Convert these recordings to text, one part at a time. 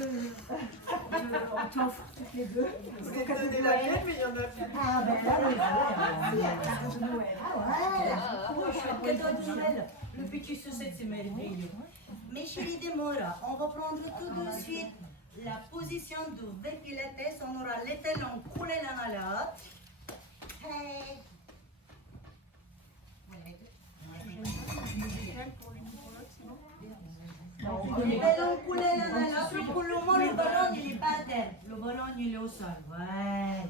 on t'offre toutes les deux. Vous avez donné la mienne, mais il y en a plus. Ah ben là, oui, cadeau de Noël. Ah voilà. Cadeau de Noël. Le petit sucette, c'est merveilleux. Mes chéris de Mora, on va prendre tout de suite la position de 20 pilates. On aura les talons collés l'un à l'autre. Hey. Les ballons coulés l'un à l'autre. Pour le moment, le ballon, il n'est pas à terre. Le ballon, il est au sol. Voilà.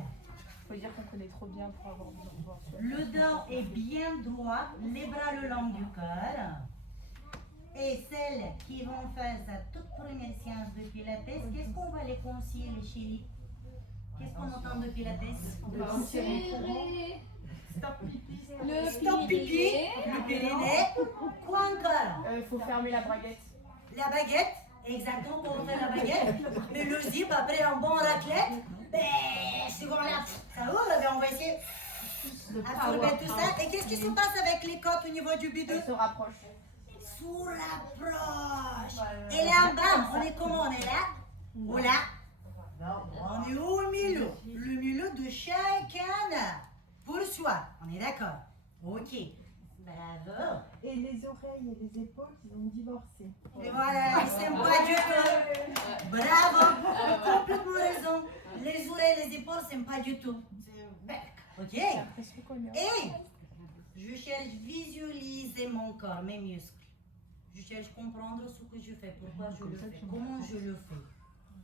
Faut dire qu'on connaît trop bien pour avoir besoin de voir. Le dos est bien droit, les bras le long du corps. Et celles qui vont faire sa toute première séance de pilates, qu'est-ce qu'on va les conseiller, les chéris? Qu'est-ce qu'on entend de pilates? Stop pipi. Stop pipi, le périnée. Quoi encore? Il faut fermer la braguette. La baguette, exactement pour faire la baguette. Mais le zip, après un bon raclette, ben, souvent là, ça ouvre, ben, on va essayer d'absorber tout ça. Et qu'est-ce qui se passe avec les côtes au niveau du bidou? Elle se rapproche. Sous rapproche. Et là en bas, on est comment? On est là? Ou là? On est au milieu. Le milieu de chacun. Pour soi. On est d'accord? Ok. Bravo. Et les oreilles et les épaules, ils ont divorcé. Et voilà, ils s'aiment pas du tout. Bravo. Complètement raison. Les oreilles et les épaules, ils s'aiment pas du tout. Ok? Et je cherche visualiser mon corps, mes muscles. Je cherche comprendre ce que je fais, pourquoi je le fais, comment je le fais.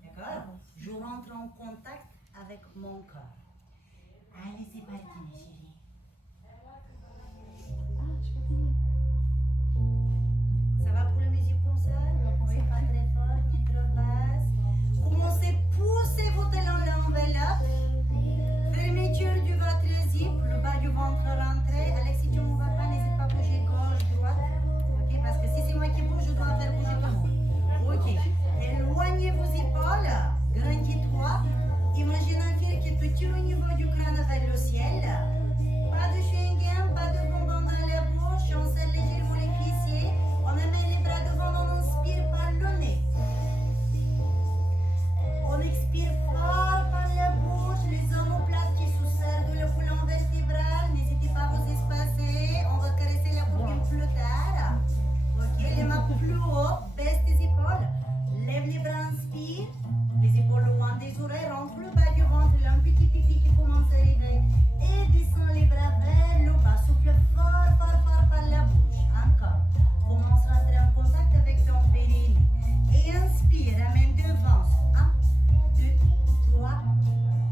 D'accord? Je rentre en contact avec mon corps. Allez, c'est parti, mes chéris. Ça va pour la musique comme ça? Oui, pas très fort, ni trop basse. Commencez à pousser vos talons l'enveloppe. Fermeture de votre zip, le bas du ventre rentré. Alex, si tu ne vas pas, n'hésite pas à bouger gauche, droite. Ok, parce que si c'est moi qui bouge, je dois faire bouger tout le monde. Ok, éloignez vos épaules, grandis-toi. Imaginez un fil qui te tire au niveau du crâne vers le ciel. Pas de chewing-gum, pas de bonbons dans la bouche. On serre légèrement les fessiers. On amène les bras devant, on inspire par le nez. On expire fort par la bouche. Les omoplates qui se serrent de la colonne vertébrale. N'hésitez pas à vous espacer. On va caresser la poitrine plus tard. Ok, les mains plus haut. Baisse tes épaules. Lève les bras, inspire. Les épaules loin des oreilles. Rentre le bas du ventre. Il y a un petit pipi qui commence à arriver. Et descend les bras vers le bas. Souffle fort, fort, fort par la bouche. Encore. Commence à entrer en contact avec ton périnée. Et inspire. Amène devant. 1, 2, 3,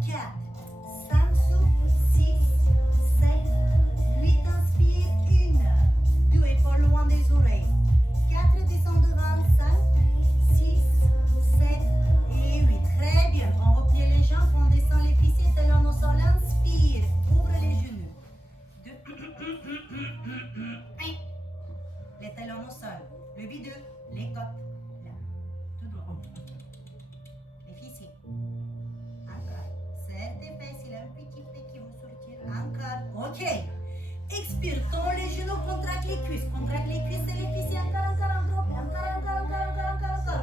4, 5 souffle, 6, 7, 8. Inspire. 1, 2. Épaules loin des oreilles. 4. Descend devant. 5, 6, 7 et 8. Très bien. On replie les jambes. On descend les fessiers. Talons au sol. Inspire. Ouvre les genoux. 2. Les talons au sol. Le bidou. Les côtes. Là. Tout droit. Les fessiers. Encore. Serre tes fesses. Il y a un petit peu qui va sortir. Encore. Ok. Expire. Tends les genoux. Contracte les cuisses. Contracte les cuisses et les fessiers. Encore.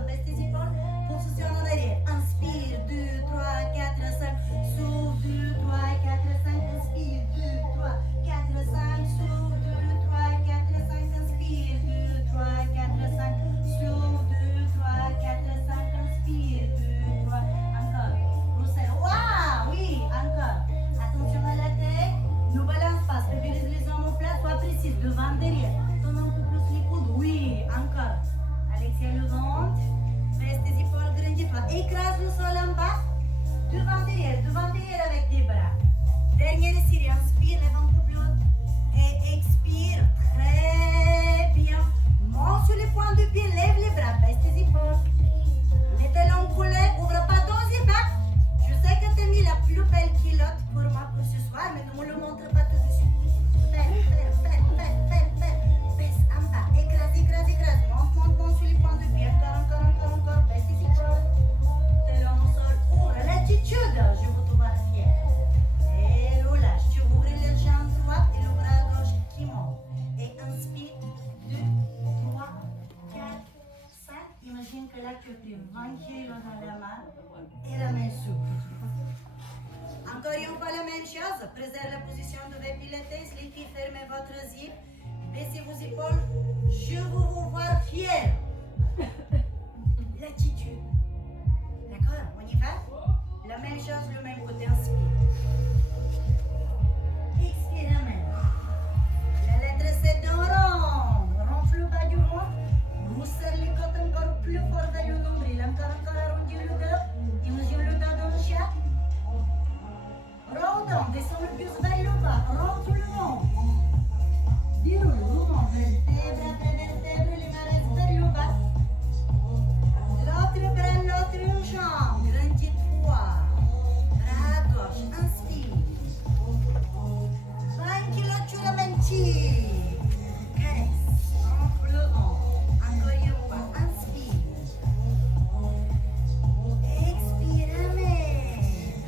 Baisse tes épaules. Position en arrière. Inspire. 2, 3, 4, 5. Souffle. 2, 3, 4, 5. Inspire. 2, 3, 4, 5. Souffle. 2, 3, 4, 5. Inspire. 2, 3, 4, 5. Souffle. 2, 3, 4, 5. Inspire. 2, 3. Encore. Roussel. Waouh! Oui, encore. Attention à la tête. Ne balance pas. Stabilise les omoplates. Sois précise. Devant, derrière. Tourne un peu plus côté, 20 kilos dans la main et la main souple. Encore une fois la même chose, préservez la position de vos pilates, les filles fermez votre zip, baissez vos épaules, je veux vous voir fiers. L'attitude. D'accord, on y va? La même chose, le même côté, inspire. Expire, amen. La lettre c'est de rond. Rentre le bas du ventre. Resserre les côtes encore plus fort vers le nombril. Encore arrondis le dos. Imagine le dos dans le chat. Rodons, descends le buste vers le bas. Rentre le ventre. Déroule le ventre. Vertèbre après vertèbre. Les mains restent vers le bas. L'autre bras, l'autre jambe. Grandis-toi. Bras à gauche. Inspire. 20 kilos sur la mentire. Caresse. Rentre le ventre. Encore une fois. Inspire. Expire. Amen.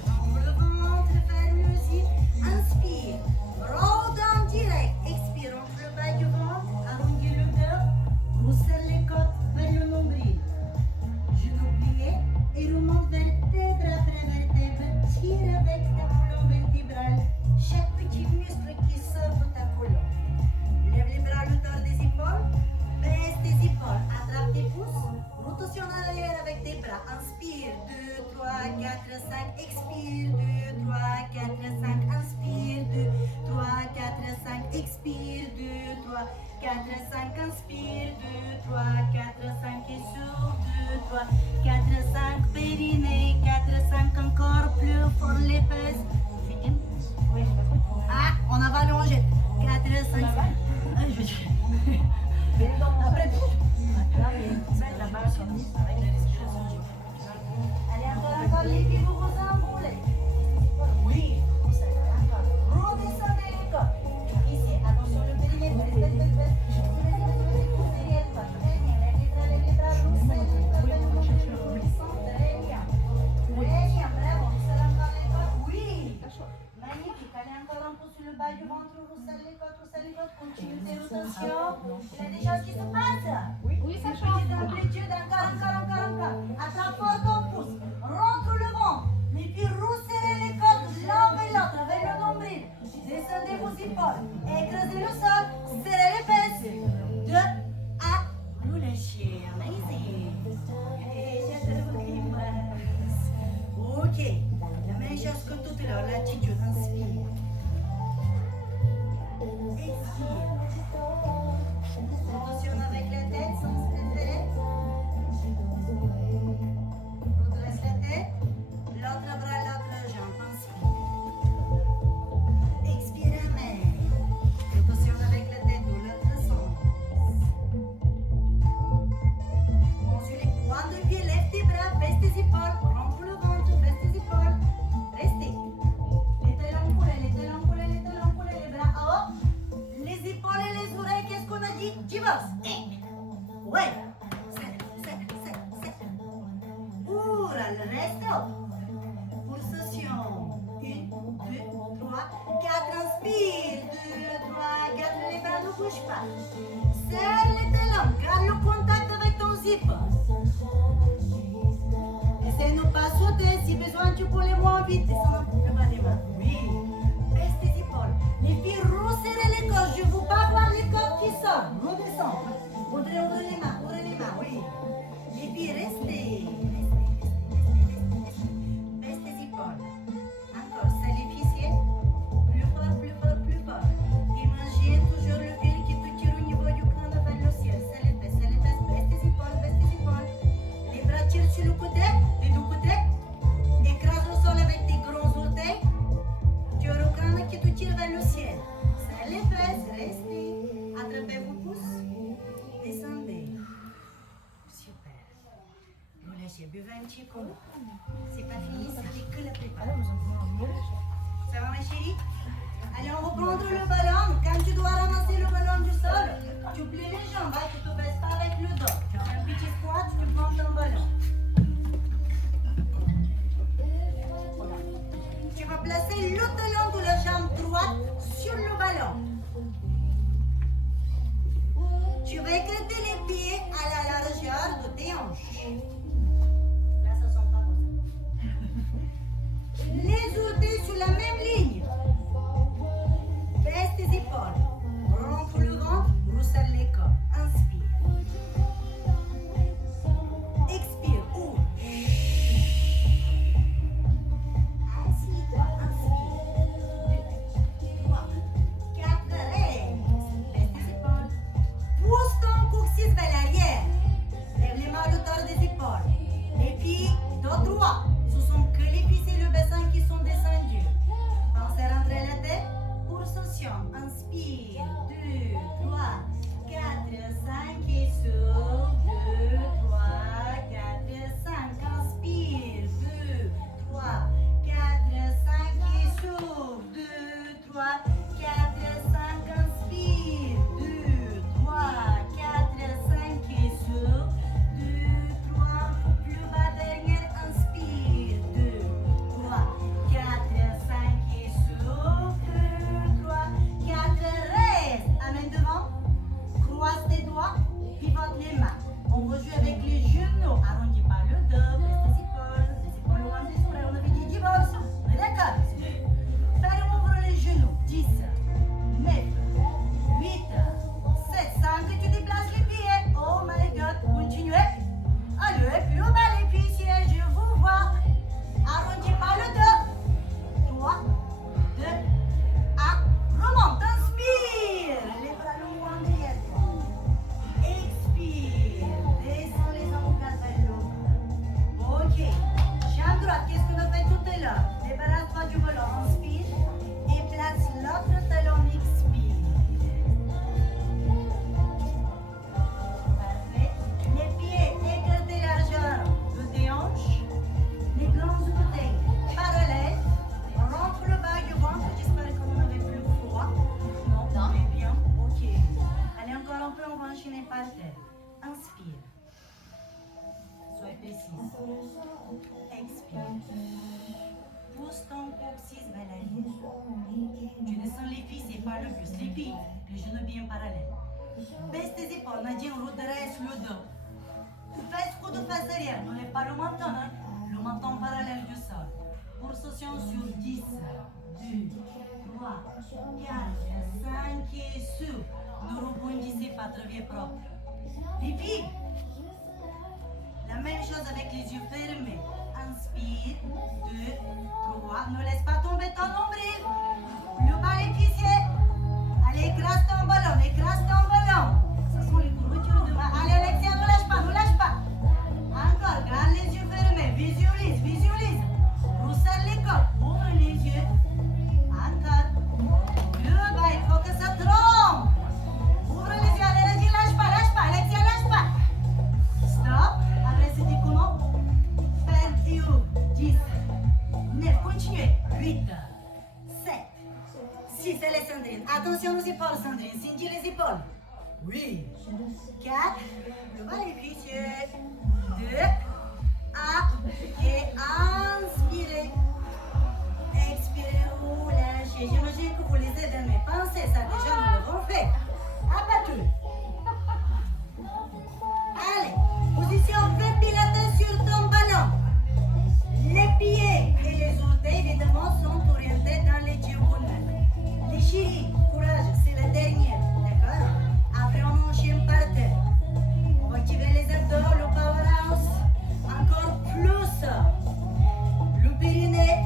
Rentre le ventre. Ferme le zip. Inspire. Rôde en direct. Expire. Rentre le bas du ventre. Arrondis le dos. Resserre les côtes vers le nombril. Genoux pliés. Et remonte vertèbre après vertèbre. Tire avec ta colonne vertébrale. Chaque petit muscle qui sort de ta colonne. Lève les bras à l'auteur des épaules. Baisse tes épaules. Attrape tes pouces. Rotation en arrière avec tes bras. Inspire. 2, 3, 4, 5. Expire. 2, 3, 4, 5. Inspire. 2, 3, 4, 5. Expire. 2, 3, 4, 5. Inspire. 2, 3, 4, 5. Et sur 2, 3, 4, 5. Périnée. 4, 5. Encore plus fort les fesses. Fini? Oui, j'ai pas compris. Ah, on a allongé. 4, 5. Après tout. Là-bas, sur Nice, avec la respiration. Allez, encore les pieds, vous vous enroulez. Oui, encore. Redescendez les côtes. Ici, attention le périmètre. Très bien, bravo. Resserre encore les côtes. Oui. Magnifique. Allez encore un peu sur le bas du ventre. Resserre les côtes. Continue tes rotations. Il y a des choses qui se passent. Oui, ça change. Petite amplitude, encore. Attrape fort ton pouce. Rentre le ventre. Les pieds resserrez les côtes l'un vers l'autre avec le nombril. Descendez vos épaules. Écrasez le sol. Serrez les fesses. 2 à vous lâchez. Amazing. Et j'ai de vos grimaces. Ok. La même chose que tout à l'heure. L'attitude. Inspire. Expire. Rotation avec la tête sans stress. Redresse la tête. L'autre bras, l'autre jambe. Inspire. Expire. Amen. Rotation avec la tête de l'autre sens. Sur les points de pied, lève tes bras, baisse tes épaules. Rentre le ventre, baisse tes épaules. Restez. Les talons coulés, les bras en haut. Les épaules et les oreilles, qu'est-ce qu'on a dit? Divorce. Ouais. C'est. Oura, le reste. Pulsation. 1, 2, 3, 4. Inspire. 2, 3, 4. Les bras ne bougent pas. Serre les talons. Garde le contact avec ton zip. Essaye de ne pas sauter. Si besoin, tu peux aller moins vite. Descends un peu plus bas les mains. Oui. Baisse tes épaules. Les pieds, resserrez les côtes. Je ne veux pas voir les côtes qui sortent. Redescends. Ouvrez les mains. Oui. Les pieds, restez. Baisse tes épaules. Encore. Serre les fessiers. Plus fort. Imagine toujours le fil qui te tire au niveau du crâne vers le ciel. Serre les fesses. Baisse tes épaules. Les bras tirent sur le côté. Les deux côtés. Écrase le sol avec tes grands orteils. Tu as le crâne qui te tire vers le ciel. Serre les fesses, restez. Attrapez vos pouces. Descendez. Super. Vous lâchez, buvez un petit coup. C'est pas fini, c'était que la préparation. Ça va ma chérie? Allez, on va prendre le ballon. Quand tu dois ramasser le ballon du sol, tu plies les jambes, tu ne te baisses pas avec le dos. Tu fais un petit squat, tu prends ton ballon. Tu vas placer le talon de la jambe droite sur le ballon. Tu vas éclater les pieds à la largeur de tes hanches. fesses vers l'arrière. Lève les mains à l'auteur des épaules. Et puis, dos droit. Ce sont que les cuisses et le bassin qui sont descendus. Pensez à rentrer la tête. Pulsation. Inspire. 2, 3, 4, 5 et souffle. 2, 3, 4, 5. Inspire. 2, 3, 4, 5 et souffle. 2, 3, 4, 5. Inspire. 2, 3, 4, 5 et souffle. 2, 3, plus bas derrière. Inspire. 2, 3, 4, 5 et souffle. 2, 3, 4, reste. Amène devant. Croise tes doigts. Pivote les mains. On va jouer avec les genoux. Arrondis pas le dos. Presse les épaules loin des oreilles. On avait dit divorce. On est d'accord? Faire ouvre les genoux. 10, 9, 8, 7, 5. Et tu déplaces les pieds. Oh my God. Continuez. Allez, plus bas les pieds. Je vous vois. Arrondis pas le dos. 3, 2, 1. Remonte. Inspire. Les bras loin derrière toi. Expire. Descends les omoplates vers le haut. Ok. Jambe droite. Qu'est-ce qu'on a fait tout à l'heure? Débarrasse-toi du volant. Inspire. Et place l'autre talon. Expire. Parfait. Les pieds écartés largeur de hanches. Les grands orteils parallèles. On rentre le bas du ventre. J'espère qu'on n'avait plus froid. Non, on est bien. Ok. Allez, encore un peu, on va enchaîner par terre. Inspire. Sois précise. Expire. Pousse ton coccyx vers l'arrière. Tu descends les cuisses et pas le buste. Les pieds, les genoux bien parallèles. Baisse tes épaules. Nadia, on redresse le dos. Tu fais ce coup de face arrière. N'enlève pas le menton, hein. Le menton parallèle du sol. Pulsation sur 10, 2, 3, 4, 5 et sous. Ne rebondissez pas, travaillez propre. Pipi. La même chose avec les yeux fermés. Inspire. 2, 3. Ne laisse pas tomber ton nombril. Le bas les cuissiers. Allez, écrase ton ballon. Écrase ton ballon. Ce sont les couvertures de main. Allez, Alexia, ne lâche pas. Ne lâche pas. Encore. Garde les yeux fermés. Visualise. Visualise. Resserre les côtes. Ouvre les yeux. Encore. Le bas, il faut que ça trompe. Ouvre les yeux. Allez, vas-y, lâche pas. Lâche pas. Alexia, lâche pas. Stop. Après, c'était comment? Ferme et ouvre. 10, 9, continuez. 8, 7, 6, allez Sandrine. Attention aux épaules Sandrine. Cingez les épaules. Oui. 4, le bas les cuisses. 2, 1 et inspirez. Expirez ou lâchez. J'imagine que vous les aidez à mes pensées. Ça déjà nous l'avons fait. Abattu. Allez, position 20 pilates sur ton ballon. Les pieds et les orteils, évidemment, sont orientés dans les diagonales. Les chéris, courage, c'est la dernière, d'accord? Après, on enchaîne par terre. On va activer les abdos, le powerhouse. Encore plus. Le périnée.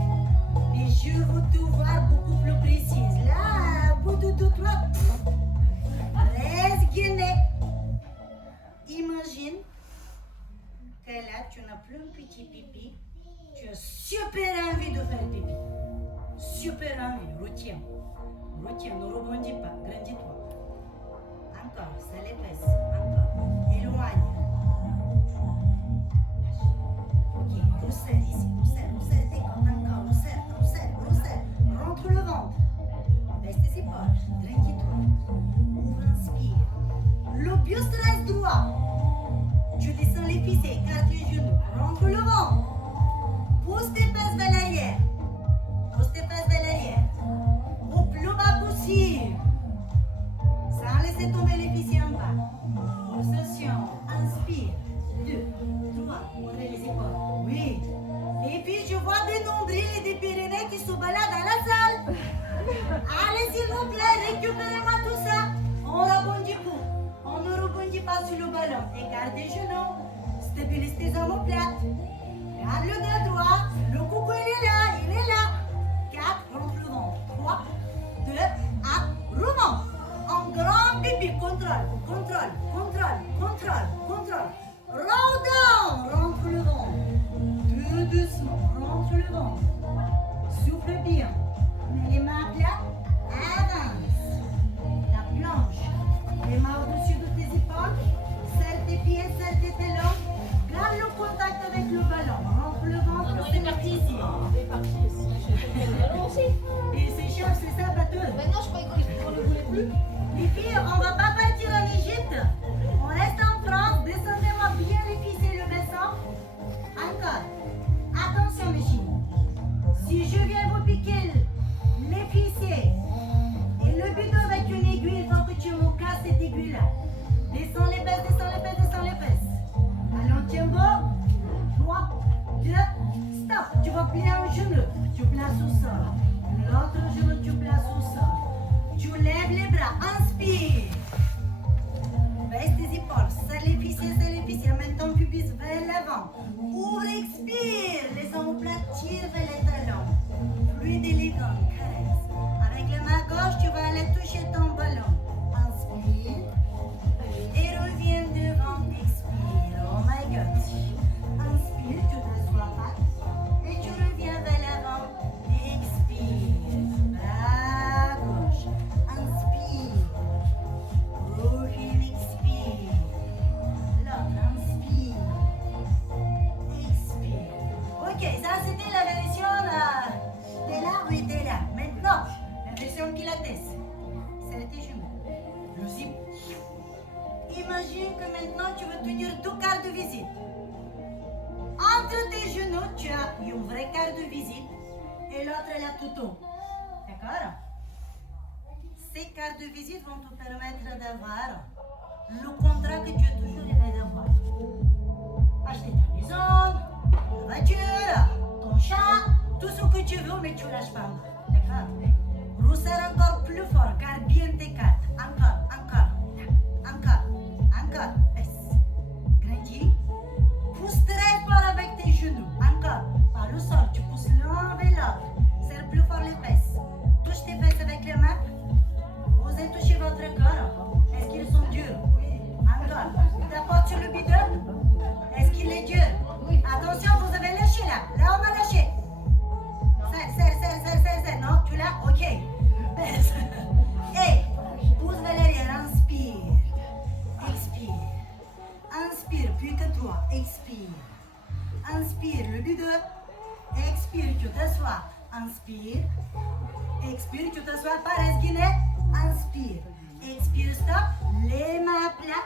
Et je veux tout voir beaucoup plus précise. Là, bout de tout droit. Reste gainé. Imagine que là, tu n'as plus un petit pipi. Tu as super envie de faire pipi. Super envie. Retiens. Retiens, ne rebondis pas. Grandis-toi. Encore, ça les fesses. Encore. Éloigne. Ok, resserre ici. Resserre tes côtes. Encore, resserre. Rentre le ventre. Baisse tes épaules. Grandis-toi. Ouvre, inspire. Le buste reste droit. Tu descends les fessiers, écarte les genoux. Rentre le ventre. Pousse tes fesses vers l'arrière. Au plus bas possible. Sans laisser tomber les fessiers en bas. Pulsation. Inspire. 2, 3. Ouvrez les épaules. Oui. Et puis je vois des nombrils et des pyrénées qui se baladent dans la salle. Allez, s'il vous plaît, récupérez-moi tout ça. On rebondit pas. On ne rebondit pas sur le ballon. Écarte les genoux. Stabilise tes omoplates. Garde le dos droit. Le coucou, il est là. 4, rentre le ventre. 3, 2, 1, remonte. En grand pipi. Contrôle. bien. Mets les mains à plat. Avance. La planche. Les mains au-dessus de tes épaules. Serre tes pieds, serre tes talons. Garde le contact avec le ballon. Rentre le ventre, c'est parti ici. Et c'est cher, c'est ça, batteuse. Maintenant, je croyais qu'on ne voulait plus. Les filles, on va pas partir en Égypte. On reste en France. Descendez-moi bien les fils et le bassin. Encore. Attention, mes filles. Si je viens vous piquer les fessiers et le bidon avec une aiguille, il faut que tu me casses cette aiguille-là. Descends les fesses, descends les fesses, descends les fesses. Allons, tiens bon. 3, 2, stop. Tu vas plier un genou. Tu places au sol. L'autre genou, tu places au sol. Tu lèves les bras. Inspire. Baisse tes épaules. Serre les fessiers. Amène ton pubis vers l'avant. Ouvre, expire. Les omoplates tirent vers les talons. Fluide élégant, caresse. Avec la main gauche, tu vas aller toucher ton ballon. Inspire. Et reviens devant. Expire. Oh my God. Inspire, tu t'assois pas. Et tu reviens vers l'avant. Expire. Bras gauche. Inspire. Reviens, expire. L'autre, inspire. Expire. Ok, ça c'était la version t'es là, oui t'es là. Maintenant, la version pilates. C'est tes genoux. Le zip. Imagine que maintenant tu veux tenir 2 quarts de visite. Entre tes genoux, tu as une vraie carte de visite et l'autre est là tout haut. D'accord? Ces cartes de visite vont te permettre d'avoir le contrat que tu as toujours rêvé d'avoir. Acheter ta maison, ta voiture, ton chat, tout ce que tu veux, mais tu lâches pas. D'accord? Resserre encore plus fort, garde bien tes cartes. Encore, encore, encore, encore. Grandis. Pousse très fort avec tes genoux. Encore. Par le sol, tu pousses l'un vers l'autre. Serre plus fort les fesses. Touche tes fesses avec les mains. Osez toucher votre corps. Est-ce qu'ils sont durs? Encore. Tapote sur le bidon. Est-ce qu'il est dur? Attention, vous avez lâché là. Là, on a lâché. Serre. Non, tu l'as? Ok. Baisse. Et pousse vers l'arrière. Inspire. Expire. Inspire, puis que 3. Expire. Inspire, le bidon. Expire, tu t'assois. Inspire. Expire, tu t'assois. Par esguinet. Inspire. Expire, stop. Les mains à plat.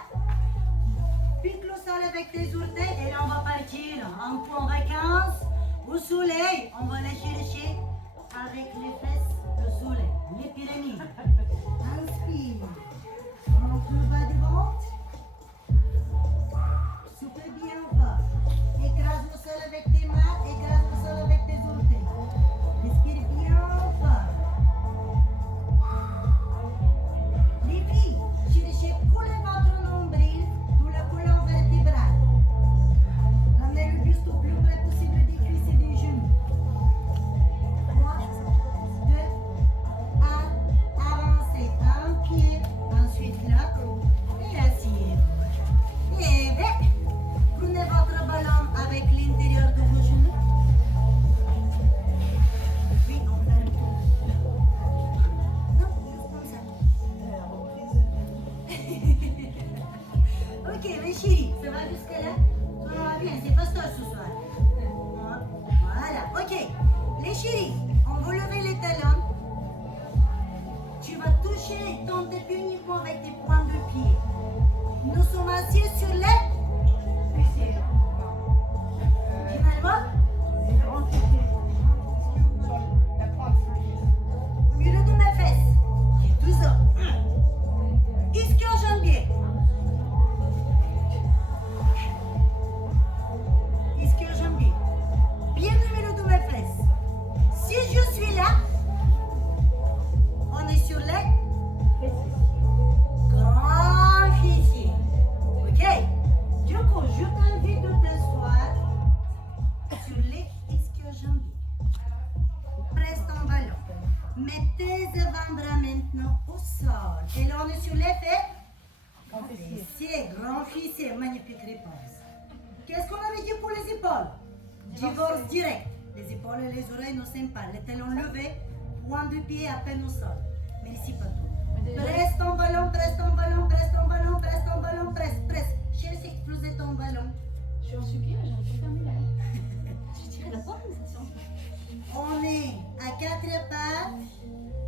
Pique le sol avec tes orteils. Et là, on va partir en point vacances. Au soleil. On va les chercher avec les fesses de soleil. Les Pyrénées. Inspire. Rentre le bas du ventre. Souffle bien fort. Écrase le sol avec tes mains, écrase le sol avec tes orteils. Respire bien fort. Les filles, cherchez couler votre nombril sous la colonne vertébrale. Ramenez le buste au plus près possible des cuisses et des genoux. 3, 2, 1, avancez un pied, ensuite l'autre, et asseyez-vous. Et bien, prenez votre ballon avec l'intérieur de vos genoux. Puis on ferme tout. Non, juste comme ça. Ok, mes chéris, ça va jusque là? Ça va bien, c'est fastoche ce soir. Voilà, ok. Les chéris, on va lever les talons. Tu vas toucher ton tapis uniquement avec tes points de pied. Nous sommes assis sur les fessiers. Finalement, au milieu de mes fesses, j'ai 12 ans. Ischio-jambier. Ischio-jambier. Bien au milieu de mes fesses. Si je suis là, on est sur les grands fessiers. Ok? Du coup, je t'invite de t'asseoir sur les ischio-jambiers. Presse ton ballon. Mets tes avant-bras maintenant au sol. Et là, on est sur les fesses. Fessiers, grand fessier. Magnifique réponse. Qu'est-ce qu'on avait dit pour les épaules? Divorce direct. Les épaules et les oreilles ne s'aiment pas. Les talons levés, point de pied à peine au sol. Mais ici pas tout. Presse ton ballon, presse ton ballon, presse ton ballon, presse ton ballon, presse, presse. Cherche à exploser ton ballon. Je suis en soupir, j'arrive pas à fermer la Je dirais la porte, mais ça sent. On est à quatre pattes,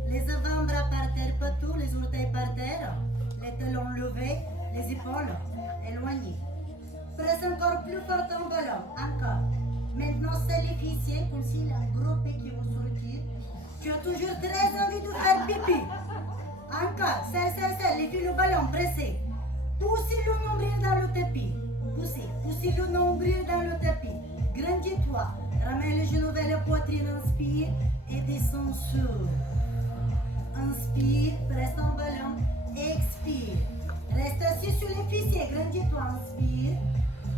les avant-bras par terre, pas tout, les orteils par terre, les talons levés, les épaules éloignées. Presse encore plus fort ton ballon, encore. Maintenant, c'est les fessiers, comme s'il y a un gros pied qui va sortir. Tu as toujours très envie de faire pipi. Encore, c'est, les filles le ballon, pressez. Poussez le nombril dans le tapis. Poussez le nombril dans le tapis. Grandis-toi. Ramène les genoux vers la poitrine, inspire et descends sur. Inspire, presse ton ballon, expire. Reste assis sur les fessiers, grandis-toi, inspire.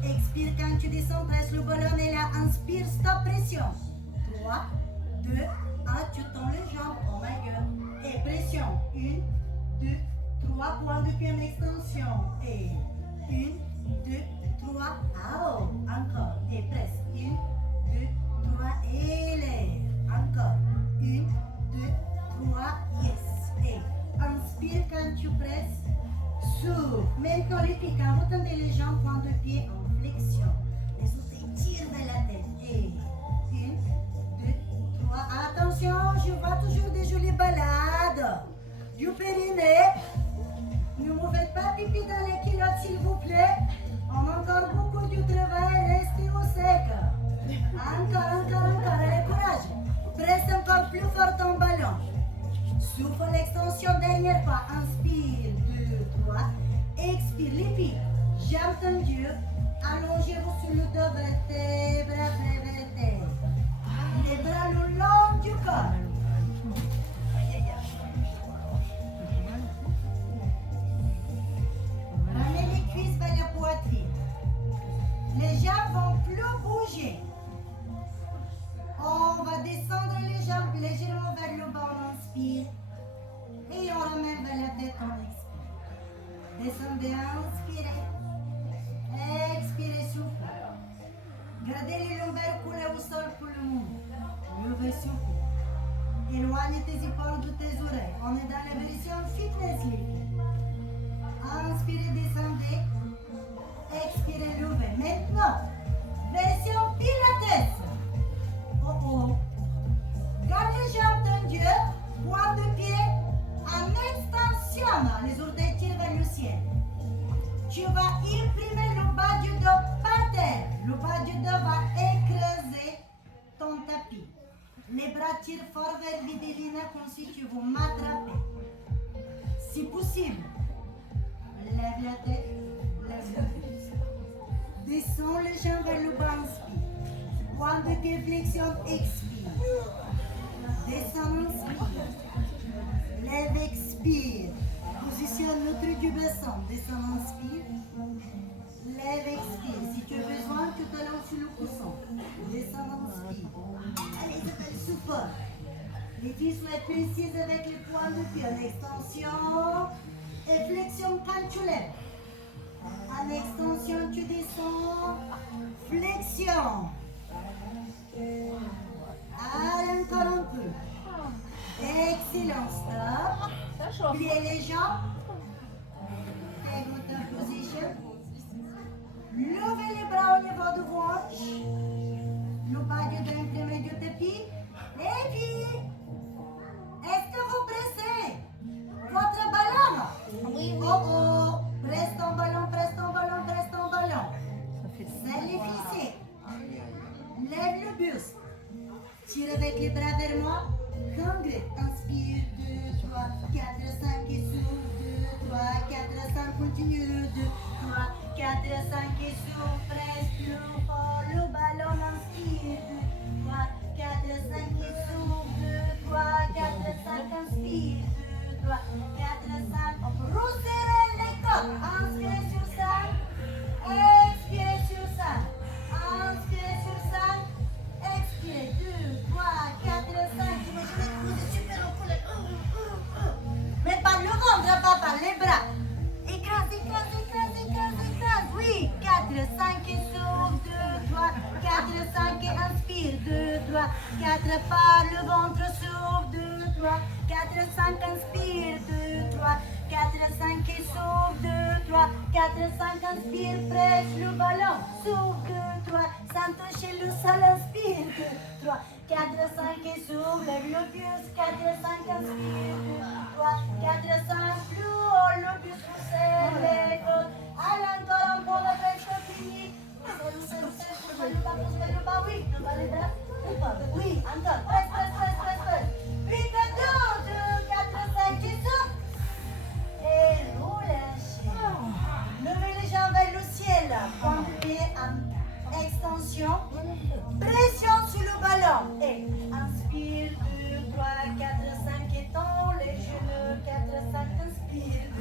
Expire quand tu descends, presse le ballon et là, inspire, stop, pression. 3, 2, 1, tu tends les jambes, oh my god. Et pression, 1, 2, 3, points de pied en extension. Et 1, 2, 3, out. Encore, et presse, 1, 2, 3, et lève. Encore, 1, 2, 3, yes. Et inspire quand tu presses. Souffle. Maintenant les filles, quand vous tendez les jambes, point de pied en flexion. Les orteils tirent vers la tête. Et 1, 2, 3. Attention, je vois toujours des jolies balades. Du périnée. Ne vous faites pas pipi dans les culottes, s'il vous plaît. On a encore beaucoup de travail. Restez au sec. Encore. Allez, courage. Presse encore plus fort ton ballon. Souffle l'extension, dernière fois. Inspire, 2, 3. Expire, les filles. Jambes tendues. Allongez-vous sur le dos, vertèbre. Les bras le long du corps. Ramenez les cuisses vers la poitrine. Les jambes vont plus bouger. On va descendre les jambes légèrement vers le bas, on inspire. Et on ramène vers la tête, on expire. Descendez, inspirez. Expirez, soufflez. Gardez les lombaires collés au sol pour le moment. Levez, soufflez. Éloigne tes épaules de tes oreilles. On est dans la version fitness, les filles. Inspirez, descendez. Expirez, levez. Maintenant, version pilates. Oh. Garde les jambes tendues, point de pied en extension. Les orteils tirent vers le ciel. Tu vas imprimer le bas du dos par terre. Le bas du dos va écraser ton tapis. Les bras tirent fort vers l'idéline comme si tu veux m'attraper. Si possible, lève la tête, lève le buste. Descends les jambes vers le bas, inspire. Point de pied, flexion, expire. Descends, inspire. Lève, expire. Positionne le truc du bassin. Descends, inspire. Lève, expire. Si tu as besoin, tu te lances sur le coussin. Descends, inspire. Allez, Isabelle, support. Les filles, soient précises avec les points de pied. En extension et flexion quand tu lèves. En extension, tu descends. Flexion. Allez, encore un peu. Excellent, stop. Pliez les jambes. Take votre position. Levez les bras au niveau de vos hanches. Le bas du dos imprimé du tapis. Et puis, est-ce que vous pressez votre ballon? Oui. Oh. Presse ton ballon, presse ton ballon, presse ton ballon. Serre les fessiers. Lève le buste. Tire avec les bras vers moi. Congrès. Inspire. 2, 3, 4, 5 et souffle. 2, 3, 4, 5. Continue. 2, 3, 4, 5 et souffle. Presse plus fort le ballon. Inspire. 2, 3, 4, 5 et souffle. 2, 3, 4, 5. Inspire. 2, 3, 4, 5. Resserrez les côtes. Inspirez sur 5. Expirez sur 5. Inspirez sur 5. Expirez. 2, 3, 4, 5. Imaginez que vous êtes super en colère. Mais pas le ventre, papa, les bras. Écrase. Oui. 4, 5 et souffle. 2, 3, 4, 5 et inspire. 2, 3, 3, 4 par le ventre, souffle, 2, 3, 4, 5, inspire, 2, 3, 4, 5 et souffle, 2, 3, 4, 5, inspire, presse le ballon, souffle, 2, 3, sans toucher le sol, inspire, 2, 3, 4, 5 et souffle, lève le buste, 4, 5, inspire, 2, 3, 4, 5, plus haut, le buste, serre les côtes, allez encore un peu, la presque finie, oui, oui, encore, presse, 8, 2, 4, 5 et souffle. Et relâchez. Levez les jambes vers le ciel. Point de pied en extension. Pression sur le ballon. Et inspire, 2, 3, 4, 5 étends les genoux. 4, 5, inspire, 2,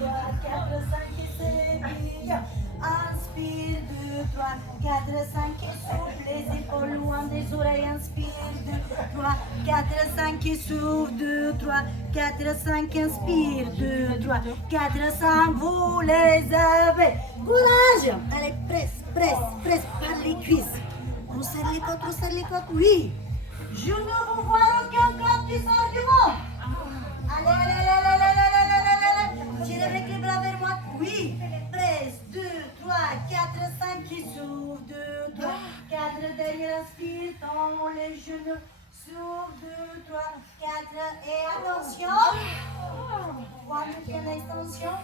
3, 4, 5 et s'étire. Inspire, 2, 3, 4, 5 et souffle. Les épaules loin des oreilles. Inspire, 2, 3, 4, 5 et souffle. 2, 3, 4, 5, inspire. 2, 3, 4, 5, vous les avez. Courage. Allez, presse par les cuisses. On serre les côtes, oui. Je ne vous vois aucun corps qui sort du monde. Allez. Tirez avec les bras vers moi. Oui. Presse, 2, 3, 4, 5 qui s'ouvre. 2, 3, 4 derrière, inspire, tends les genoux. Souffle, 2, 3, 4 et attention. Point de pied en extension.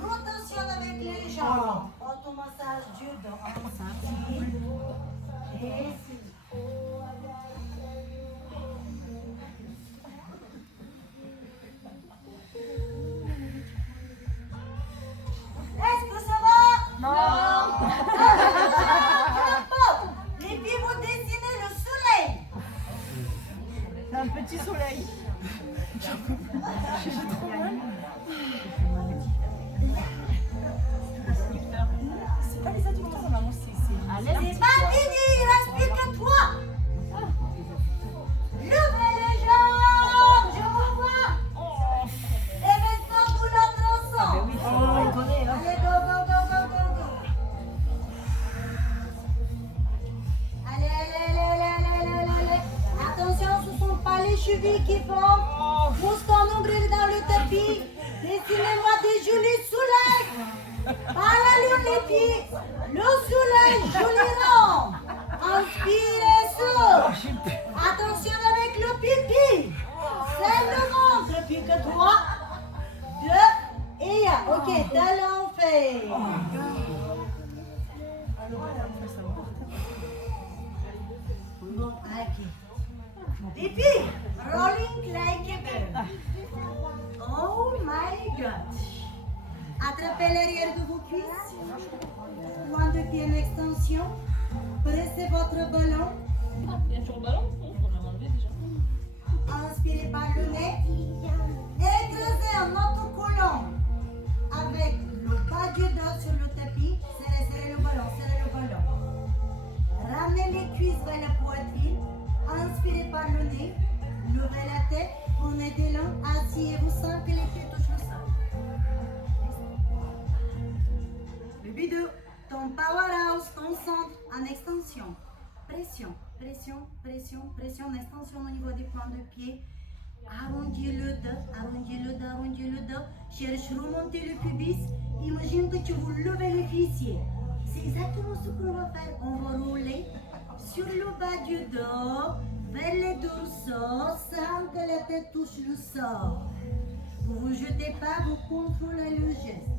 Rotation avec les jambes. Automassage du dos. On s'inspire. Et est-ce que ça va? Non. Les pieds vont dessiner le soleil. C'est un petit soleil. C'est pas les adducteurs, maman, c'est. C'est pas fini, il reste plus que toi. Levez les jambes, je vous vois. Et maintenant, vous l'autre ensemble. Oui, on connaît, hein. Allez, go. Allez. Attention, ce ne sont pas les chevilles qui font. Pousse ton nombril dans le tapis. Dessinez-moi des jolis soleils. Par la lune, les pieds. Le soleil, joli rond. Inspirez, souffle. Attention avec le pipi. Serre le ventre, plus que 3, 2, et ya. Ok, talon fait. Bon, ok. Pipi, rolling like a bird. Oh my God. Attrapez l'arrière de vos cuisses. Point de pied en extension. Pressez votre ballon. Il y a toujours le ballon? On l'a enlevé déjà. Inspirez par le nez. Écrasez un autocollant avec le bas du dos sur le tapis. Serrez le ballon. Ramenez les cuisses vers la poitrine. Inspirez par le nez. Levez la tête. Prenez des longs. Asseyez-vous sans que les pieds touchent le sol. Le bidou. Ton powerhouse, ton centre en extension. Pression, en extension au niveau des points de pied. Arrondis le dos. Cherche à remonter le pubis. Imagine que tu veux lever le fessier. C'est exactement ce qu'on va faire. On va rouler sur le bas du dos, vers les dorsaux, sans que la tête touche le sol. Vous ne vous jetez pas, vous contrôlez le geste.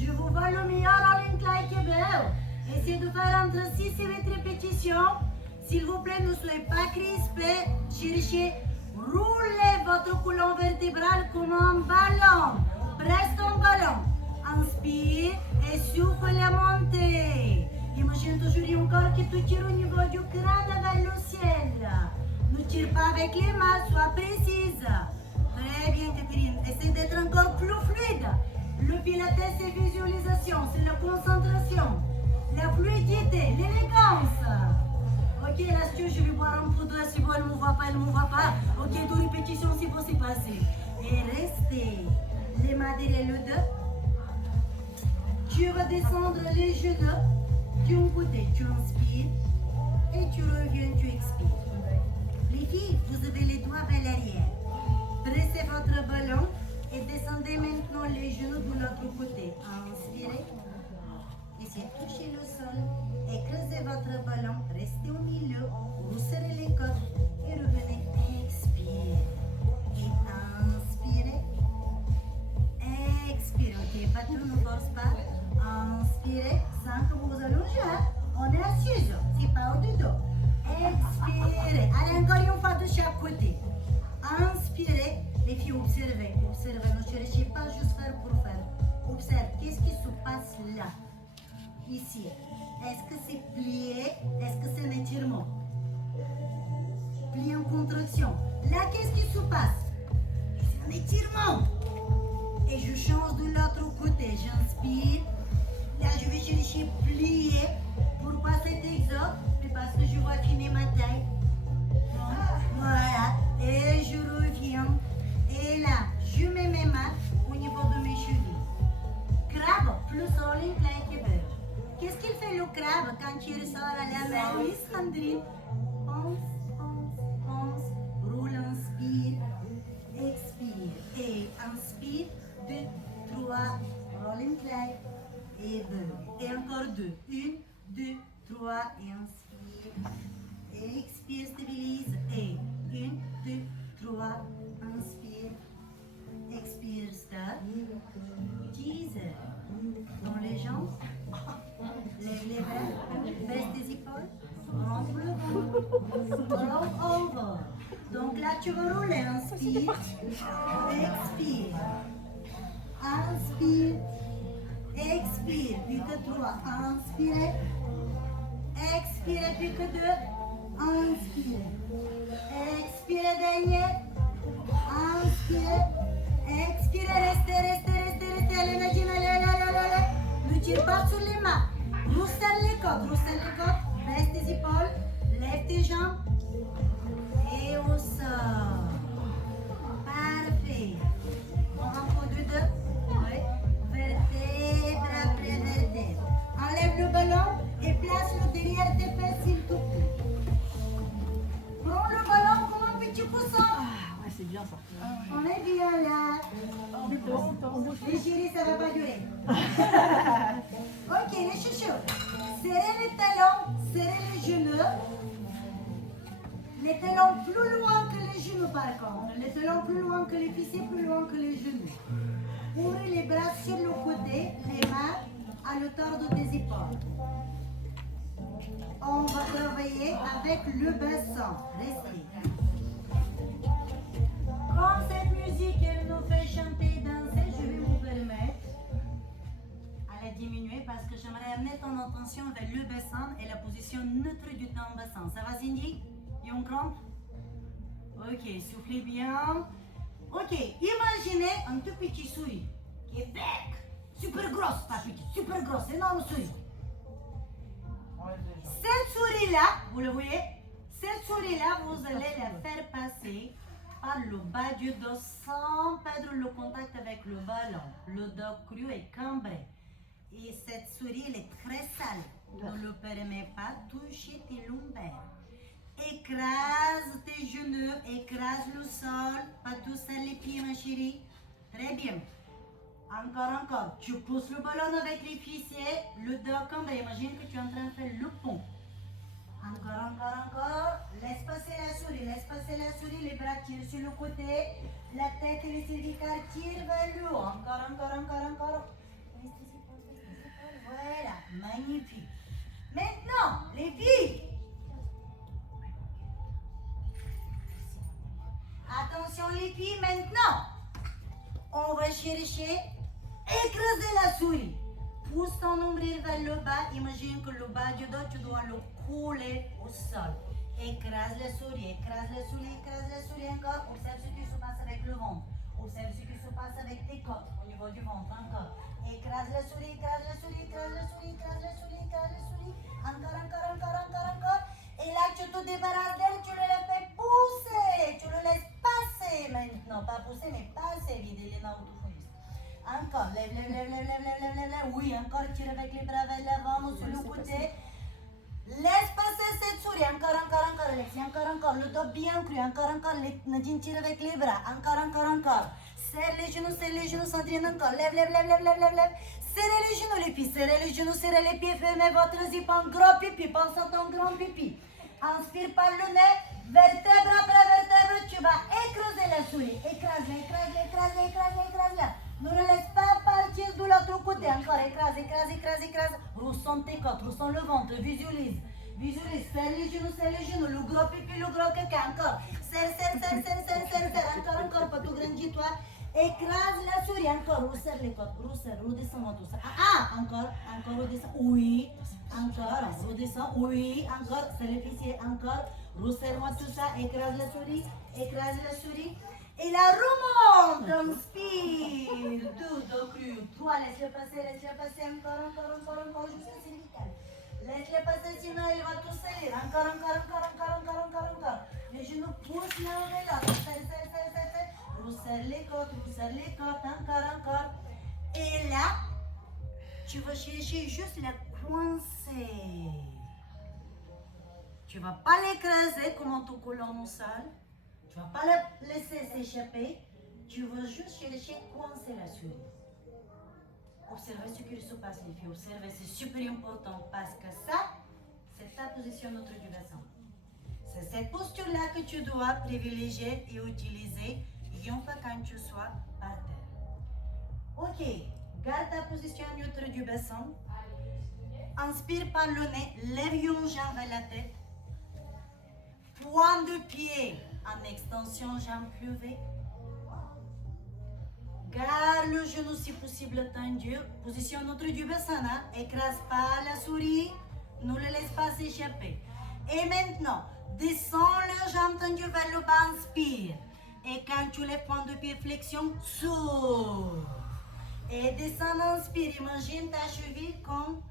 Je vous vois le meilleur rolling like a bird. Essayez de faire entre 6 et 8 répétitions. S'il vous plaît, ne soyez pas crispés. Cherchez, roulez votre colonne vertébrale comme un ballon. Presse ton ballon. Inspire et souffle la montée. Imagine toujours encore que tu tires au niveau du crâne vers le ciel. Ne tire pas avec les mains, sois précise. Très bien, Catherine. Essaye d'être encore plus fluide. Le pilates, c'est visualisation, c'est la concentration, la fluidité, l'élégance. Ok, l'astuce, je vais boire un peu d'eau, c'est bon, elle ne me voit pas. Ok, 2 répétitions, c'est bon, c'est passé. Et restez les mains derrière le dos. Tu vas descendre les genoux d'un côté, tu inspires et tu reviens, tu expires. Les filles, vous avez les doigts vers l'arrière. Dressez votre ballon et descendez maintenant les genoux de l'autre côté. Inspirez. Essayez de toucher le sol. Écrasez votre ballon. Restez au milieu. Resserrez les côtes et revenez. Expirez. Et inspirez. Expirez. Ok, pas tout, ne force pas. Inspirez sans que vous vous allongez. Hein? On est assise. C'est pas au dos. Expirez. Allez, encore une fois de chaque côté. Inspirez. Les filles, observez. Observez. Ne cherchez pas juste faire pour faire. Observez. Qu'est-ce qui se passe là? Ici. Est-ce que c'est plié? Est-ce que c'est un étirement? Plié en contraction. Là, qu'est-ce qui se passe? C'est un étirement. Et je change de l'autre côté. J'inspire. Là, je vais chercher plier. Pourquoi cet exode? C'est parce que je veux affiner ma taille. Voilà. Et je reviens. Et là, je mets mes mains au niveau de mes chevilles. Crabe plus rolling like a bird. Qu'est-ce qu'il fait le crabe quand il ressort à la mer? Oui, Sandrine. Pense, pense, pense. Roule, inspire. Expire. Et inspire. 2, 3. Rolling like et bird. Et encore 2. 1, 2, 3. Et inspire. Expire, stabilise. Et 1, 2, 3. Inspire. Expire, stop. 10. Dans les jambes. Lève les bras. Baisse tes épaules. Rentre le ventre. Roll over. Donc là, tu vas rouler. Inspire. Expire. Inspire. Expire. Plus que 3. Inspirez. Expirez. Plus que 2. Inspirez. Expirez dernier. Inspirez. Expirez. Restez, restez, restez, restez. Allez, Nadine, allez, allez, allez, allez. Ne tire pas sur les mains. Resserre les côtes, resserre les côtes. Baisse tes épaules. Lève tes jambes. Et au sol. Parfait. On rentre de deux. Oui. Vertèbre après vertèbre. Enlève le ballon et place-le derrière tes fesses, s'il te plaît. Prends le ballon comme un petit coussin. Ah, ouais, c'est bien ça. On est bien là. Les chéris, ça va pas durer. Ok, les chouchous. Serrez les talons, serrez les genoux. Les talons plus loin que les genoux par contre. Les talons plus loin que les fessiers, plus loin que les genoux. Ouvrez les bras sur le côté, les mains à l'auteur de tes épaules. On va travailler avec le bassin. Restez. Comme cette musique, elle nous fait chanter, danser, je vais vous permettre à la diminuer parce que j'aimerais amener ton attention vers le bassin et la position neutre du ton bassin. Ça va, Cindy? Et on crampe? Ok, soufflez bien. Ok, imaginez un tout petit souris qui est bec, super grosse, pas petite, super grosse, énorme souris. Cette souris-là, vous le voyez? Cette souris-là, vous allez la faire passer par le bas du dos sans perdre le contact avec le ballon. Le dos cru est cambré. Et cette souris, elle est très sale. Ne le permet pas de toucher tes lombaires. Écrase tes genoux, écrase le sol. Pas tout seul les pieds, ma chérie. Très bien. Encore, encore. Tu pousses le ballon avec les fessiers, le dos cambré. Imagine que tu es en train de faire le pont. Encore, encore, encore. Laisse passer la souris, les bras tirent sur le côté. La tête et les cervicales tirent vers le haut. Encore, encore, encore, encore. Voilà, magnifique. Maintenant, les filles. Attention les filles, maintenant. On va chercher, écraser la souris. Pousse ton nombril vers le bas. Imagine que le bas du dos, tu dois le couler au sol. Écrase la souris, écrase la souris, écrase la souris encore. Observe ce qui se passe avec le ventre. Observe ce qui se passe avec tes côtes au niveau du ventre. Encore. Écrase la souris, écrase la souris, écrase la souris, écrase la souris, écrase la souris. Encore, encore, encore, encore, encore. Et là, tu te débarrasses d'elle, tu le laisses pousser. Tu le laisses passer maintenant. Pas pousser, mais passer. Vider les mains autour. Encore, lève, lève, lève, lève, lève, lève, lève, lève. Oui, encore, tire avec les bras vers l'avant ou sur le côté. Laisse passer tête souris, encore, Alexis, encore, le dos bien cru, encore, Nadine tire avec les bras, encore. Serre les genoux, Sandrine, encore, lève. Serrez les genoux, les pieds, serrez les pieds, fermez votre zip en gros pipi, pensant en grand pipi. Inspire par le nez, vertèbre après vertèbre, tu vas écraser la souris, écrase-la. Ne le laisse pas partir de l'autre côté, encore, écrase. Ressens tes côtes, ressens le ventre, visualise, serre les genoux, le gros pipi, le gros caca, encore. Serre, encore, pas tout grandis-toi. Écrase la souris, encore, resserre les côtes, redescends tout ça. Encore, redescends, oui, encore, redescends, oui, encore, serre les fessiers, encore, resserre-moi tout ça, écrase la souris, et la remonte, inspire, 2, dos cru, 3, laisse-le passer, encore, jusqu'à cervical. Laisse-le passer, sinon il va tout salir, encore. Les genoux poussent l'un vers l'autre, serre. Resserre les côtes, encore. Et là, tu vas chercher juste la coincer. Tu ne vas pas l'écraser comme ton colonne au sol. Tu ne vas pas la laisser s'échapper. Tu vas juste chercher coincer la souris. Observez ce qui se passe, les filles. Observez, c'est super important parce que ça, c'est ta position autour du bassin. C'est cette posture-là que tu dois privilégier et utiliser quand tu sois par terre. Ok, garde ta position neutre du bassin. Inspire par le nez, lève une jambe vers la tête. Point de pied en extension, jambe levée. Garde le genou si possible tendu. Position neutre du bassin. Écrase pas la souris. Ne le laisse pas s'échapper. Et maintenant, descends le jambe tendue vers le bas. Inspire. Et quand tu lèves point de pied, flexion, souffle. Et descends, inspire. Imagine ta cheville comme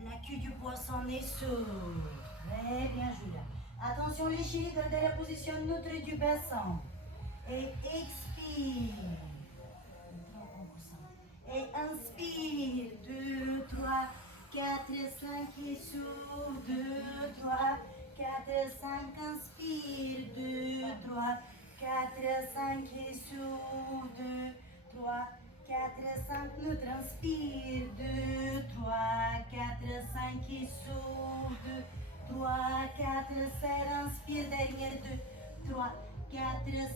la queue du poisson et souffle. Très bien, Julia. Attention, les chéris, gardez la position neutre du bassin. Et expire. Et inspire. 2, 3, 4, 5 et souffle. 2, 3, 4, 5, inspire. 2, 3, 4, 5 et souffle, 2, 3, 4, 5, neutre, inspire, 2, 3, 4, 5 et souffle, 2, 3, 4, serre, inspire, derrière, 2, 3, 4,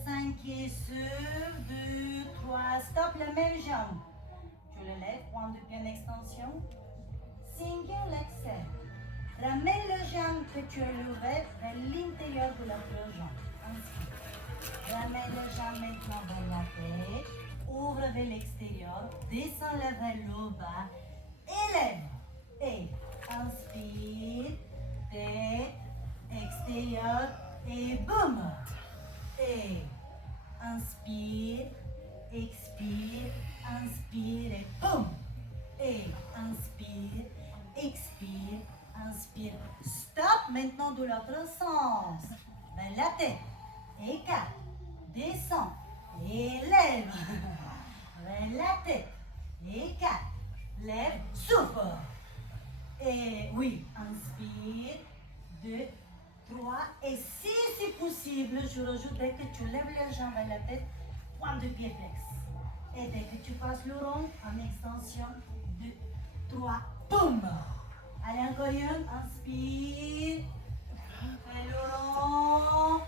5 et souffle, 2, 3, stop, la même jambe. Tu le lèves, point de pied en extension, single leg serre. Ramène la jambe que tu as levée vers l'intérieur de la jambe, inspire. Ramène les jambes maintenant vers la tête, ouvre vers l'extérieur, descends-la vers le bas, élève et inspire, tête, extérieur et boum. Et inspire, expire, inspire et boum. Et inspire, expire, inspire. Stop maintenant de l'autre sens. Vers la tête. Et 4, descends, élève, vers la tête, et 4, lève, souffle, et oui, inspire, 2, 3, et si c'est possible, je rajoute dès que tu lèves les jambes vers la tête, point de pied flex, et dès que tu passes le rond, en extension, 2, 3, boum, allez encore une, inspire, fais le rond,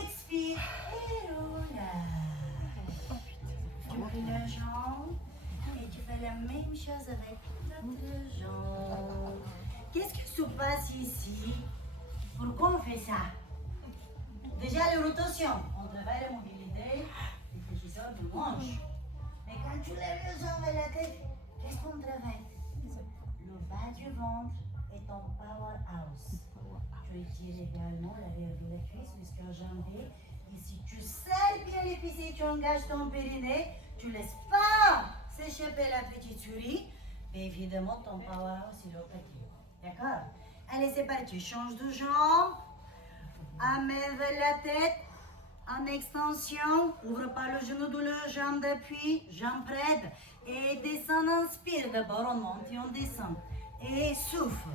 expire et relâche. Tu fais la jambe et tu fais la même chose avec l'autre jambe. Qu'est-ce qui se passe ici? Pourquoi on fait ça? Déjà les rotations, on travaille la mobilité, les fléchisseurs du manche. Mais quand tu lèves les jambes vers la tête, qu'est-ce qu'on travaille? Le bas du ventre et ton powerhouse. Tu étires également l'arrière de la cuisse jusqu'au jambier. Et si tu serres bien les fessiers, tu engages ton périnée, tu ne laisses pas s'échapper la petite souris. Et évidemment, ton powerhouse, il est au paquet. D'accord? Allez, c'est parti. Change de jambe. Amène vers la tête. En extension. Ouvre pas le genou de la jambe d'appui. Jambe raide. Et descend, inspire. D'abord, on monte et on descend. Et souffle.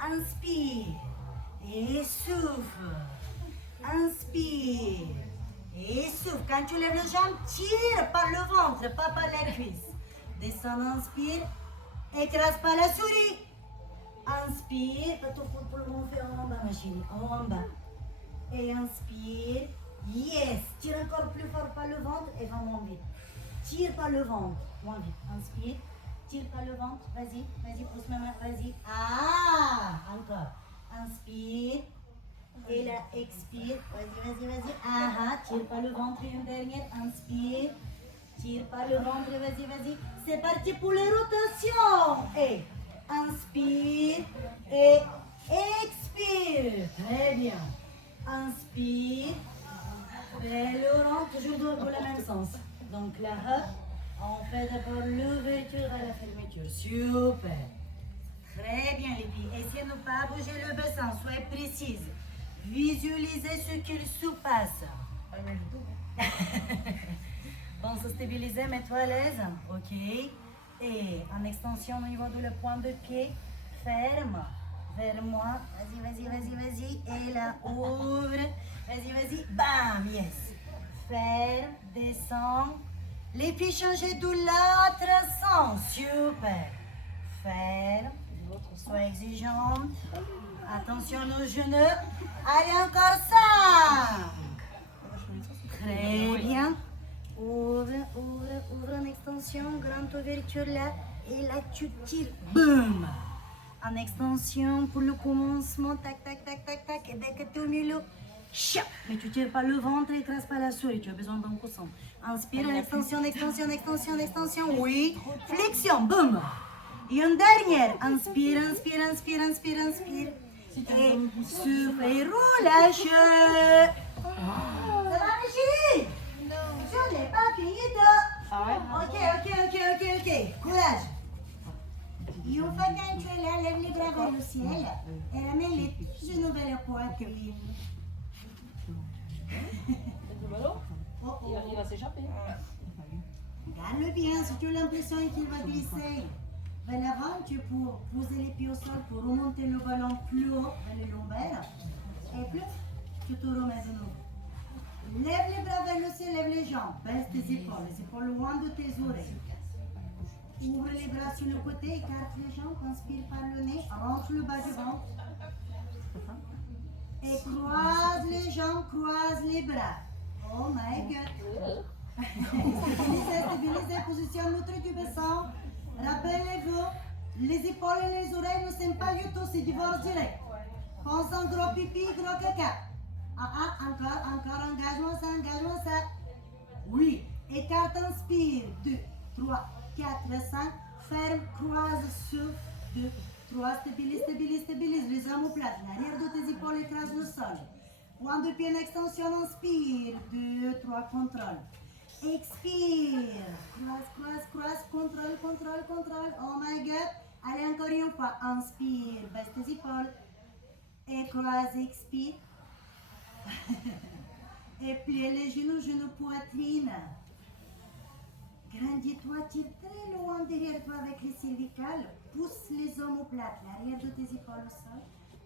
Inspire. Et souffle. Inspire. Et souffle. Quand tu lèves les jambes, tire par le ventre, pas par la cuisse. Descends, inspire. Écrase pas la souris. Inspire. Pas ton poumon fait en bas, ma chérie. En bas. Et inspire. Yes. Tire encore plus fort par le ventre et va moins vite. Tire par le ventre. Moins vite. Inspire. Tire par le ventre. Vas-y. Vas-y, pousse ma main. Vas-y. Ah. Encore. Inspire. Et là, expire. Vas-y, vas-y, vas-y. Ah, ah. Tire par le ventre. Une dernière. Inspire. Tire par le ventre. Vas-y, vas-y. C'est parti pour les rotations. Et inspire. Et expire. Très bien. Inspire. Et le rond, toujours dans le même sens. Donc là, hop, on fait d'abord l'ouverture à la fermeture. Super. Très bien les filles. Essayez de ne pas bouger le bassin. Soyez précises. Visualisez ce qu'il se passe. Bon, se stabiliser, mets-toi à l'aise. Ok. Et en extension au niveau de le point de pied. Ferme. Vers moi. Vas-y, vas-y, vas-y, vas-y. Et là, ouvre. Vas-y, vas-y. Bam, yes. Ferme, descend. Les pieds changez de l'autre sens. Super. Ferme. Sois exigeante. Attention aux genoux. Allez, encore 5. Très bien. Ouvre, ouvre, ouvre en extension. Grande ouverture là. Et là, tu tires. Boum. En extension pour le commencement. Tac, tac, tac, tac, tac. Et dès que tu es au milieu. Chia. Mais tu tires pas le ventre, écrase pas la souris, tu as besoin d'un coussin. Inspire, en extension, extension, extension, extension. Oui. Flexion, boum. Et une dernière. Inspire, inspire, inspire, inspire, inspire. Et souffle et relâche. Ça va, Michi? Je n'ai pas fini de... Ok. Courage. Et une fois quand tu es là, lève les bras vers le ciel et ramène les genoux vers la poitrine. Il va s'échapper. Garde-le bien, si tu as l'impression qu'il va glisser vers l'avant, tu peux poser les pieds au sol pour remonter le ballon plus haut vers les lombaires. Et puis, tu te remets de nouveau. Lève les bras vers le ciel, lève les jambes, baisse tes épaules loin de tes oreilles. Ouvre les bras sur le côté, écarte les jambes, inspire par le nez, rentre le bas du ventre. Et croise les jambes, croise les bras. Oh my God. Stabilisez, positionne le truc du bassin. Rappelez-vous, les épaules et les oreilles ne s'aiment pas du tout, c'est divorce direct. Pense en gros pipi, gros caca. Encore, engagement ça. Oui, écarte, inspire. 2, 3, 4, 5. Ferme, croise, souffle. 2, 3, stabilise. Les omoplates, l'arrière de tes épaules écrase le sol. Point de pied en extension, inspire. 2, 3, contrôle. Expire. Croise, contrôle. Oh my God. Allez, encore une fois. Inspire, baisse tes épaules. Et croise, expire. Et plie les genoux, poitrine. Grandis-toi, tire très loin derrière toi avec les cervicales. Pousse les omoplates, l'arrière de tes épaules au sol.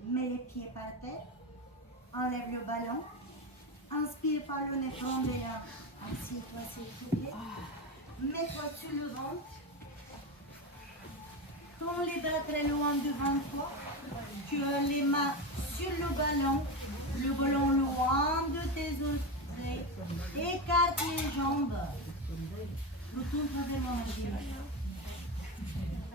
Mets les pieds par terre. Enlève le ballon. Inspire par le nez, prends les là. Assieds-toi, s'il te plaît. Mets-toi sur le ventre. Tends les bras très loin devant toi. Tu as les mains sur le ballon loin de tes oreilles. Écarte les jambes. Retourne vers moi, ma chérie.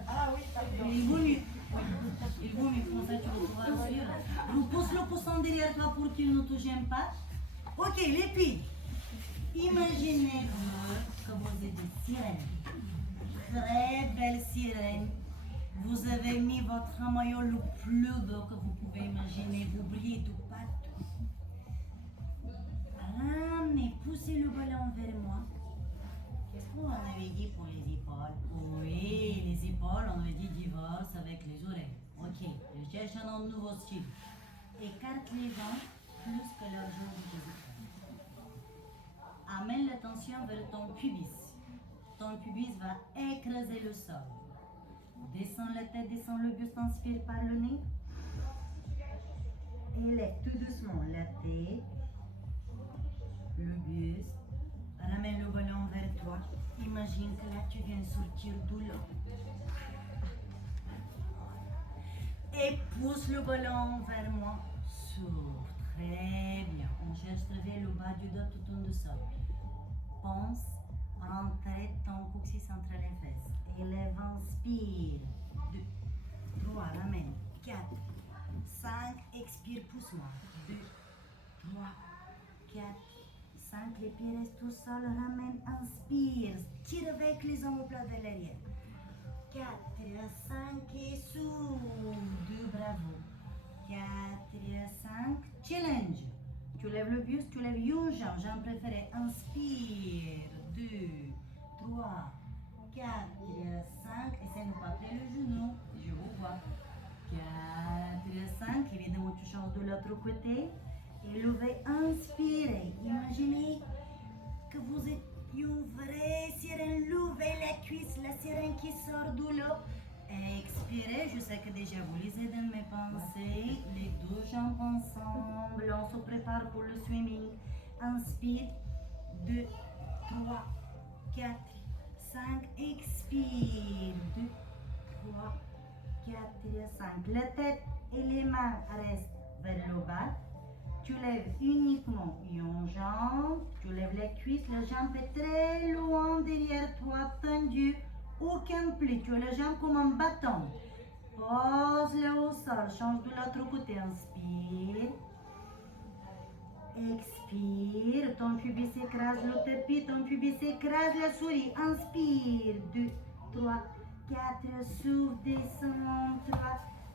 Ah oui, Il vaut mieux, comme ça tu vas pouvoir suivre. Repousse le poussin derrière toi pour qu'il ne te gêne pas. Ok, les filles, imaginez-vous que vous êtes des sirènes. Très belles sirènes. Vous avez mis votre maillot le plus beau que vous pouvez imaginer. Vous brillez de partout. Mais poussez le ballon vers moi. Qu'est-ce qu'on avait dit pour les épaules? Oui, les épaules, on avait dit divorce avec les oreilles. Ok, je cherche un nouveau style. Écarte les jambes plus que l'argent de tes épaules. Amène l'attention vers ton pubis. Ton pubis va écraser le sol. Descends la tête, descends le buste, inspire par le nez. Élève tout doucement la tête, le buste. Ramène le ballon vers toi. Imagine que là tu viens de sortir de l'eau. Et pousse le ballon vers moi. Souffle. Très bien. On cherche à lever le bas du dos tout en dessous. Pense, rentrer ton coccyx entre les fesses. Élève, inspire. 2, 3, ramène. 4, 5, expire, pousse-moi. 2, 3, 4, 5, les pieds restent tout seuls, ramène, inspire. Tire avec les omoplates vers l'arrière. 4, 5 et souffle. 2, bravo. 4, 5, challenge. Tu lèves le buste, tu lèves une jambe. Jambe préférée, inspire. 2, 3, 4, 5. Essaye de ne pas plier le genou. Je vous vois. 4, 5. Évidemment, tu changes de l'autre côté. Et levez, inspirez. Imaginez que vous êtes une vraie sirène. Levez la cuisse, la sirène qui sort de l'eau. Expirez, je sais que déjà vous lisez dans mes pensées. Les deux jambes ensemble, on se prépare pour le swimming. Inspire, 2, 3, 4, 5, expire, 2, 3, 4, 5. La tête et les mains restent vers le bas. Tu lèves uniquement une jambe, tu lèves les cuisses, la jambe est très loin derrière toi, tendue. Aucun pli, tu as la jambe comme un bâton. Pose-la au sol, change de l'autre côté, inspire. Expire, ton pubis écrase le tapis, ton pubis écrase la souris. Inspire, 2, 3, 4, souffle, descends, 3,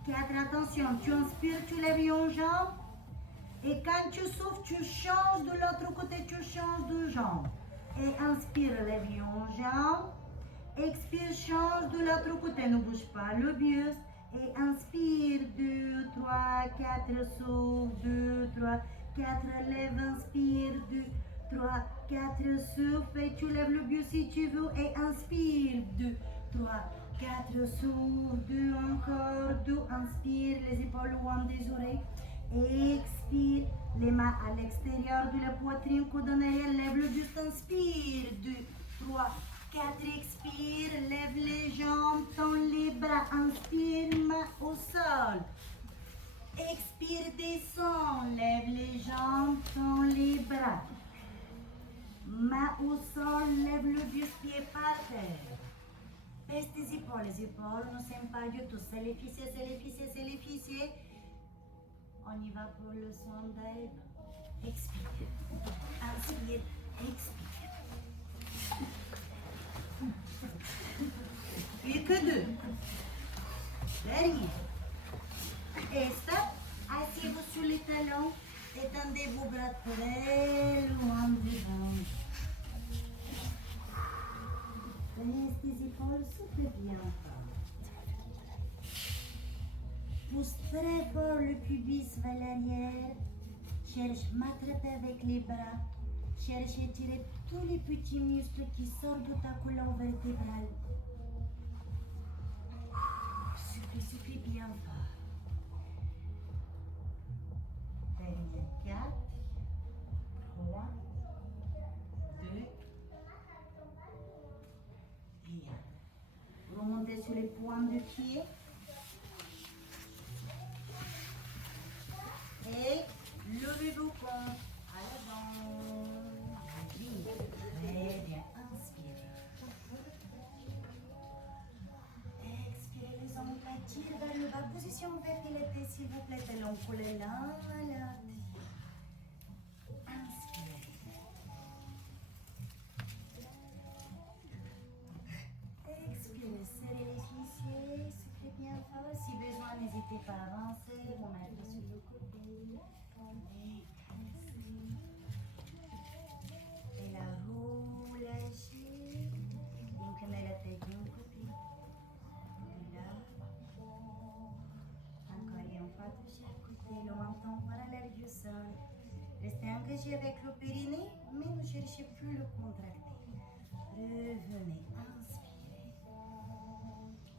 4, attention, tu inspires, tu lèves une jambe. Et quand tu souffles, tu changes de l'autre côté, tu changes de jambe. Et inspire, lève une jambe. Expire, change de l'autre côté, ne bouge pas le buste. Et inspire, 2, 3, 4, souffle, 2, 3, 4, lève, inspire, 2, 3, 4, souffle. Et tu lèves le buste si tu veux. Et inspire, 2, 3, 4, souffle, 2, encore, 2, inspire, les épaules loin des oreilles. Expire, les mains à l'extérieur de la poitrine, coude en arrière, lève le buste, inspire, 2, 3, 4, expire, lève les jambes, tends les bras, inspire, main au sol. Expire, descend, lève les jambes, tends les bras. Main au sol, lève le buste, pied par terre. Baisse tes épaules, les épaules ne s'aiment pas du tout, c'est les fessiers, c'est les fessiers, c'est les fessiers. On y va pour le son d'Aïd. Expire. Inspire. Expire. Plus que 2. Dernier. Et stop. Asseyez-vous sur les talons. Étendez vos bras très loin devant. Laisse tes épaules, souffle bien. Pousse très fort le pubis vers l'arrière. Cherche à m'attraper avec les bras. Cherche à tirer tous les petits muscles qui sortent de ta colonne vertébrale. Souffle bien fort. Dernier 4, 3, 2 et 1. Remontez sur les points de pied. Et levez-vous contre à l'avant. Très bien. Inspirez. Expirez les omoplates, tirez vers le bas. Position ouverte et la tête, s'il vous plaît. Allons coller l'un à l'autre. Inspirez. Expirez. Serrez les fessiers. Soufflez bien fort. Si besoin, n'hésitez pas à avancer. Vous mettez sur le côté. Et la roue lâchée. Donc on met la tête d'un côté. Et là. Encore une fois, touchez à côté. Le menton parallèle du sol. Restez engagé avec le périnée, mais ne cherchez plus le contracter. Revenez, inspirez.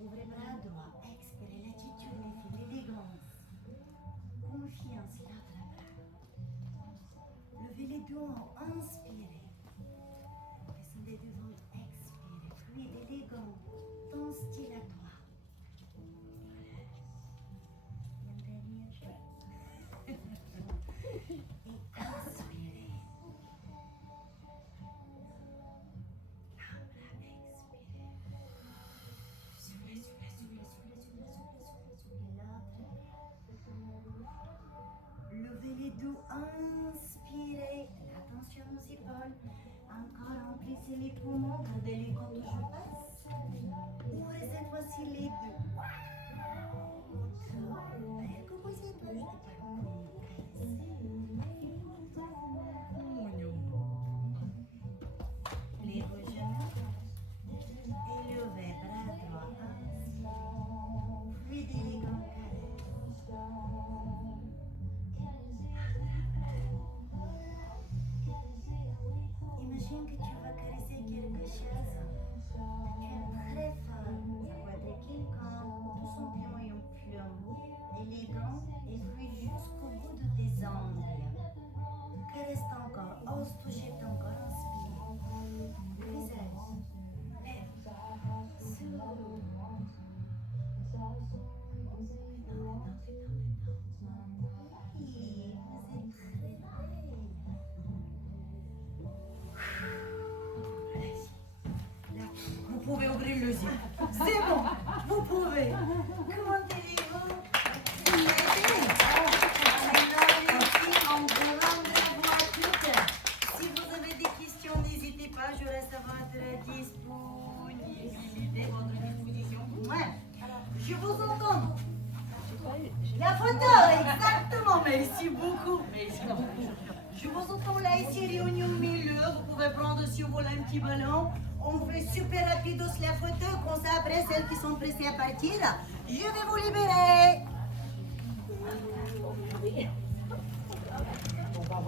Ouvrez bras droit, expirez l'attitude, l'élégance. Confiance, la Inspirez. Attention aux épaules. Encore remplissez les poumons. Gardez-les quand je passe. Ouvrez cette fois-ci les deux. Reposez un peu. Les deux genoux. Élevez bras droit. Fluidez les grands Imagine que tu vas caresser quelque chose. Tu es très fort. Ça peut être quelqu'un, tout son pion et un plume, élégant et fluide jusqu'au bout de tes ongles. Caresse encore, ose toucher ton corps, inspire. Visage, lèvres, souris. Oui, vous êtes très belle. Là, vous pouvez ouvrir les yeux. C'est bon, vous pouvez. Comment allez-vous? C'est l'été. Alors ici, un grand bravo à toutes. Si vous avez des questions, n'hésitez pas, je reste à votre disponibilité, votre disposition. Ouais, je vous entends. La photo, exactement, merci beaucoup. Merci beaucoup. Je vous entends là ici, réunion au milieu. Vous pouvez prendre si vous voulez un petit ballon. On fait super rapidos la photo, comme ça après celles qui sont pressées à partir, je vais vous libérer.